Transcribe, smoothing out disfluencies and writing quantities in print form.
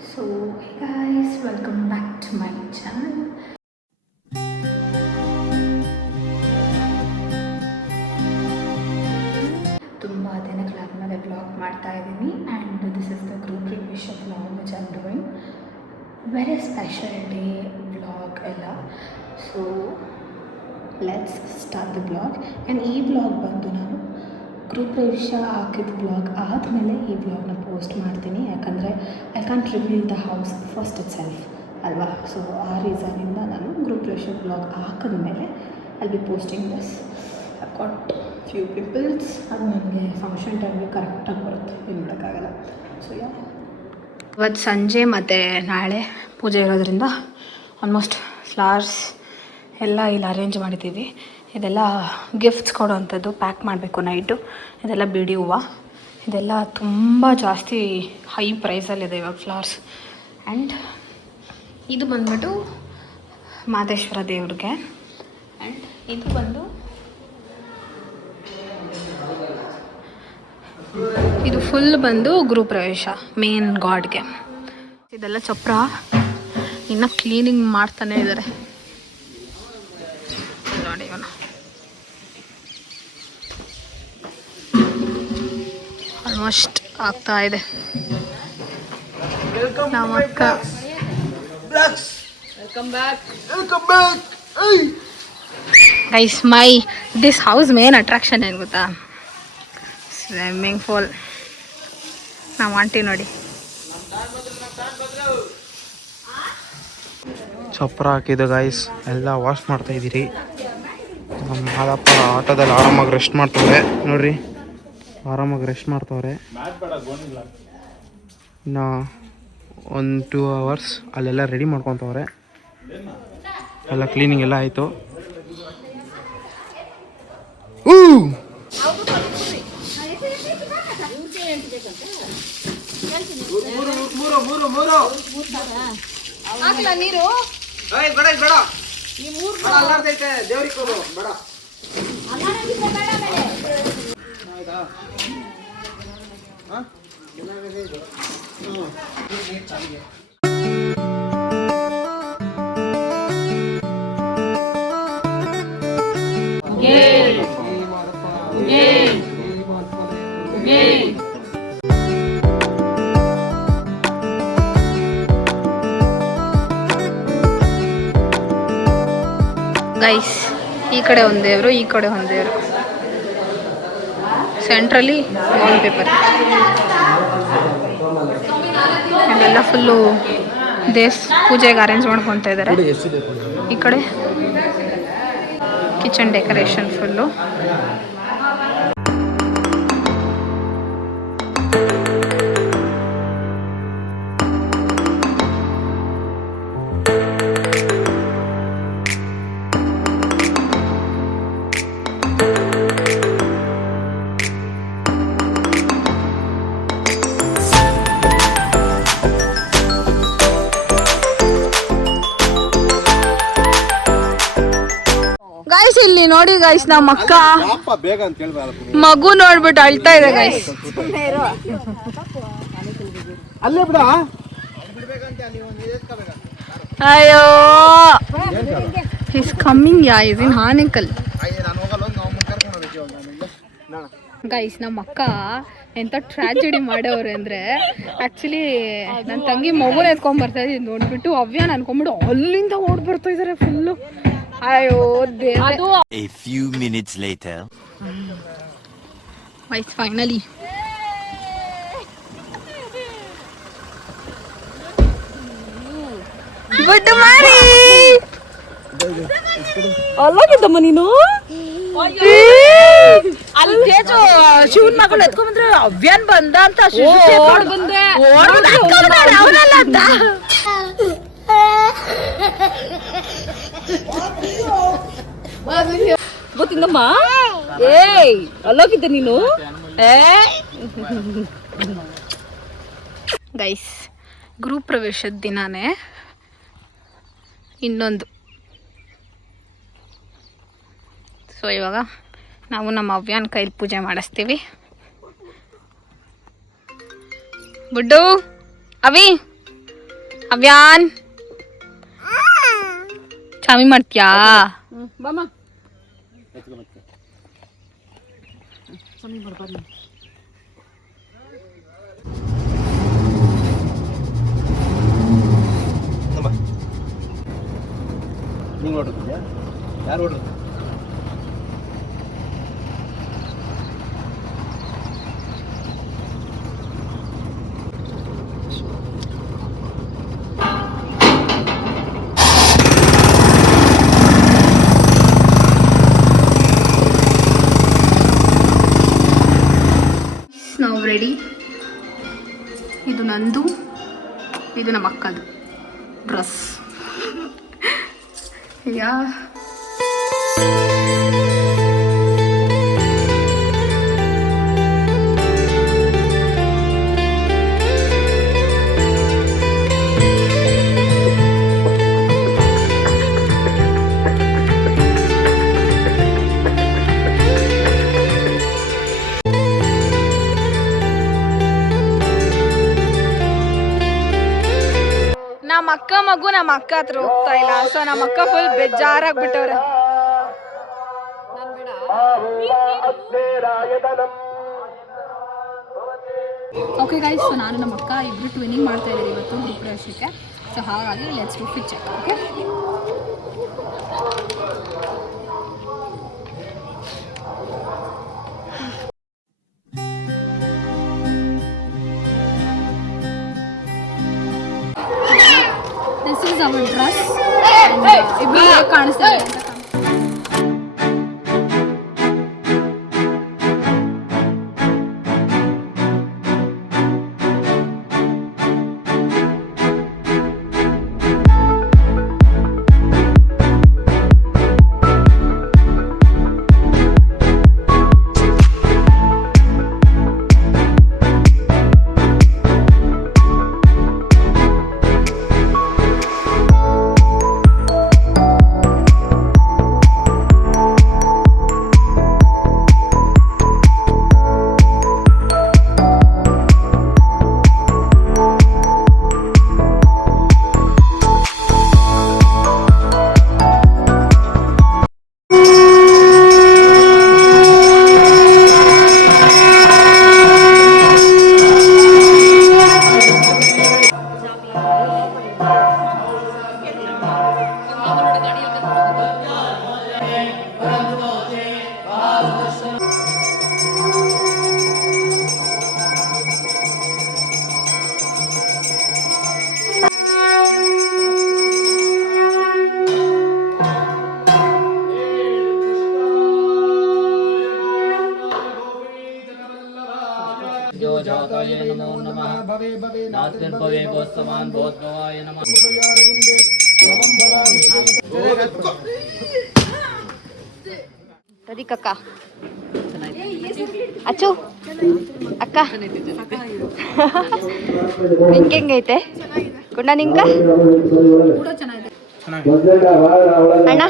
So, hey guys, welcome back to my channel. ತುಂಬ ದಿನಗಳಾದಮೇಲೆ vlog ಮಾಡ್ತಾ ಇದ್ದೀನಿ and this is the group revision vlog which I am doing. Very special day vlog ಎಲ್ಲ. So let's start the vlog. And ಈ vlog ಬಂದು ನಾನು group ರಿವಿಷ ಹಾಕಿದ vlog ಆದಮೇಲೆ ಈ ವ್ಲಾಗ್ನ ಪೋಸ್ಟ್ ಮಾಡ್ತೀನಿ, ಯಾಕಂದರೆ I can't reveal the house first it self ಅಲ್ವಾ. ಸೊ ಆ ರೀಸನಿಂದ ನಾನು ಗ್ರೂಪ್ ರಿವಿಷ ವ್ಲಾಗ್ ಹಾಕಿದ್ಮೇಲೆ I B posting this. I got few pimples, ಅದು ನನಗೆ ಫಂಕ್ಷನ್ ಟೈಮ್ಗೆ ಕರೆಕ್ಟಾಗಿ ಬರುತ್ತೆ, ಏನು ಮಾಡೋಕ್ಕಾಗಲ್ಲ. ಸೊ ಇವತ್ತು ಸಂಜೆ ಮತ್ತು ನಾಳೆ ಪೂಜೆ ಇರೋದ್ರಿಂದ ಆಲ್ಮೋಸ್ಟ್ ಫ್ಲವರ್ಸ್ ಎಲ್ಲ ಇಲ್ಲಿ ಅರೇಂಜ್ ಮಾಡಿದ್ದೀವಿ. ಇದೆಲ್ಲ ಗಿಫ್ಟ್ಸ್ ಕೊಡೋವಂಥದ್ದು, ಪ್ಯಾಕ್ ಮಾಡಬೇಕು ನೈಟು. ಇದೆಲ್ಲ ಬಿಡಿ ಹೂವು, ಇದೆಲ್ಲ ತುಂಬ ಜಾಸ್ತಿ ಹೈ ಪ್ರೈಸಲ್ಲಿದೆ ಇವಾಗ ಫ್ಲವರ್ಸ್. ಆ್ಯಂಡ್ ಇದು ಬಂದ್ಬಿಟ್ಟು ಮಾದೇಶ್ವರ ದೇವ್ರಿಗೆ. ಆ್ಯಂಡ್ ಇದು ಬಂದು ಇದು ಫುಲ್ ಬಂದು ಗ್ರೂಪ್ ಪ್ರವೇಶ ಮೇನ್ ಗಾಡ್ಗೆ. ಇದೆಲ್ಲ ಚಪ್ರ ಇನ್ನು ಕ್ಲೀನಿಂಗ್ ಮಾಡ್ತಾನೆ ಇದ್ದಾರೆ ನೋಡಿ. ಇವನು ಆಲ್ಮೋಸ್ಟ್ ಆಗ್ತಾ ಇದೆ. ನಮ್ಮ ಅಕ್ಕ guys, this house main attraction ಏನು ಗೊತ್ತಾ? Swimming pool. ನಾವು ಆಂಟಿ ನೋಡಿ ಚಪ್ರ ಹಾಕಿದ್ದು ಗೈಸ್, ಎಲ್ಲ ವಾಶ್ ಮಾಡ್ತಾ ಇದ್ದೀರಿ. ನಮ್ಮ ಮಾದಪ್ಪ ಆಟೋದಲ್ಲಿ ಆರಾಮಾಗಿ ರೆಸ್ಟ್ ಮಾಡ್ತವ್ರೆ ನೋಡ್ರಿ, ಆರಾಮಾಗಿ ರೆಸ್ಟ್ ಮಾಡ್ತವ್ರೆ. ಇನ್ನು 1-2 ಅವರ್ಸ್ ಅಲ್ಲೆಲ್ಲ ರೆಡಿ ಮಾಡ್ಕೊತವ್ರೆ. ಎಲ್ಲ ಕ್ಲೀನಿಂಗ್ ಎಲ್ಲ ಆಯಿತು. ನೀರು ಗೈಸ್, ಈ ಕಡೆ ಒಂದು ದೇವರು, ಈ ಕಡೆ ಒಂದು ದೇವರು, ಸೆಂಟ್ರಲ್ಲಿ ವಾಲ್ ಪೇಪರ್. ಇಲ್ಲೆಲ್ಲ ಫುಲ್ಲು ಪೂಜೆಗೆ ಅರೇಂಜ್ ಮಾಡ್ಕೊತಾ ಇದ್ದಾರೆ. ಈ ಕಡೆ ಕಿಚನ್ ಡೆಕೋರೇಷನ್ ಫುಲ್ಲು. ಗೈಸ್ ಇಲ್ಲಿ ನೋಡಿ ಗೈಸ್, ನಮ್ಮ ಅಕ್ಕ ಮಗು ನೋಡ್ಬಿಟ್ಟು ಅಳ್ತಾ ಇದೆ ಗೈಸ್. ಅಯ್ಯೋ, is coming yeah is in ಹಾನಿಕಲ್. ಗೈಸ್, ನಮ್ಮ ಅಕ್ಕ ಎಂತ ಟ್ರಾಜಿಡಿ ಮಾಡೋರು ಅಂದ್ರೆ, ಆಕ್ಚುಲಿ ನನ್ನ ತಂಗಿ ಮಗುನ ಎತ್ಕೊಂಡ್ ಬರ್ತಾ ಇದ್ದೀನಿ ನೋಡ್ಬಿಟ್ಟು ಅವ್ಯಾನ್ ಅನ್ಕೊಂಡ್ಬಿಟ್ಟು ಅಲ್ಲಿಂದ ಓಡ್ ಬರ್ತಾ ಇದಾರೆ ಫುಲ್ಲು. ಅಯ್ಯೋ ದೇವ್ರೆ. A few minutes later. Guys, finally. Good morning. ಅಲ್ಲಾಗಿದ್ದಮ್ಮ ನೀನು ಅಲ್ಲಿ ತೇಜು ಶಿವನ್ ಮಗಳು ಎತ್ಕೊಂಡ್ಬಂದ್ರೆ ಅವ್ಯಾನ್ ಬಂದ ಅಂತ ಬಂದೆ ಅವನಲ್ಲ ಅಂತ. ಗೊತ್ತಿಂದಮ್ಮ, ಏಯ್ ಅಲ್ಲೋಗಿದ್ದೆ ನೀನು. ಗೈಸ್, ಗ್ರೂಪ್ ಪ್ರವೇಶದ ದಿನಾನೇ ಇನ್ನೊಂದು. ಸೊ ಇವಾಗ ನಾವು ನಮ್ಮ ಅವ್ಯಾನ್ ಕೈಲಿ ಪೂಜೆ ಮಾಡಿಸ್ತೀವಿ. ಬುಡ್ಡು, ಅವಿ ಅವ್ಯಾನ್ ಚಾಮಿ ಮಾಡ್ತೀಯಾ? ಯಾರು ಹೊಡ್ರು? ನಾವು ರೆಡಿ. ಇದು ನಂದು, ಇದು ನಮ್ಮ ಅಕ್ಕದು ಡ್ರೆಸ್. ಯಾ ನಮ್ಮ ಅಕ್ಕ ಮಗು ನಮ್ಮ ಅಕ್ಕ ಹತ್ರ ಹೋಗ್ತಾ ಇಲ್ಲ. ಸೊ ನಮ್ಮ ಅಕ್ಕ ಫುಲ್ ಬೇಜಾರಾಗ್ಬಿಟ್ಟವ್ರೆ. ಓಕೆ ಗೈಸ್, ಸೊ ನಾನು ನಮ್ಮ ಅಕ್ಕ ಇಬ್ರು ಟ್ವಿನಿಂಗ್ ಮಾಡ್ತಾ ಇದ್ದೀವಿ ಇವತ್ತು ಗ್ರೂಪ್ ಪ್ರವೇಶಕ್ಕೆ. ಸೊ ಹಾಗಾಗಿ let's do fit check. Okay, this is our dress. ಇಬ್ರು ಕಾಣಿಸ್ತಾ ಇದೆ. नमो नमः नास्तिर्भवे गोस्सवान् भोद्भवाय नमः ಪ್ರದೀಕ್ ಅಕ್ಕ, ಅಚ್ಚು ಅಕ್ಕ, ನಿಂಗೆ ಹೆಂಗೈತೆ ಗುಂಡ? ನಿಂಗ ಅಣ್ಣ?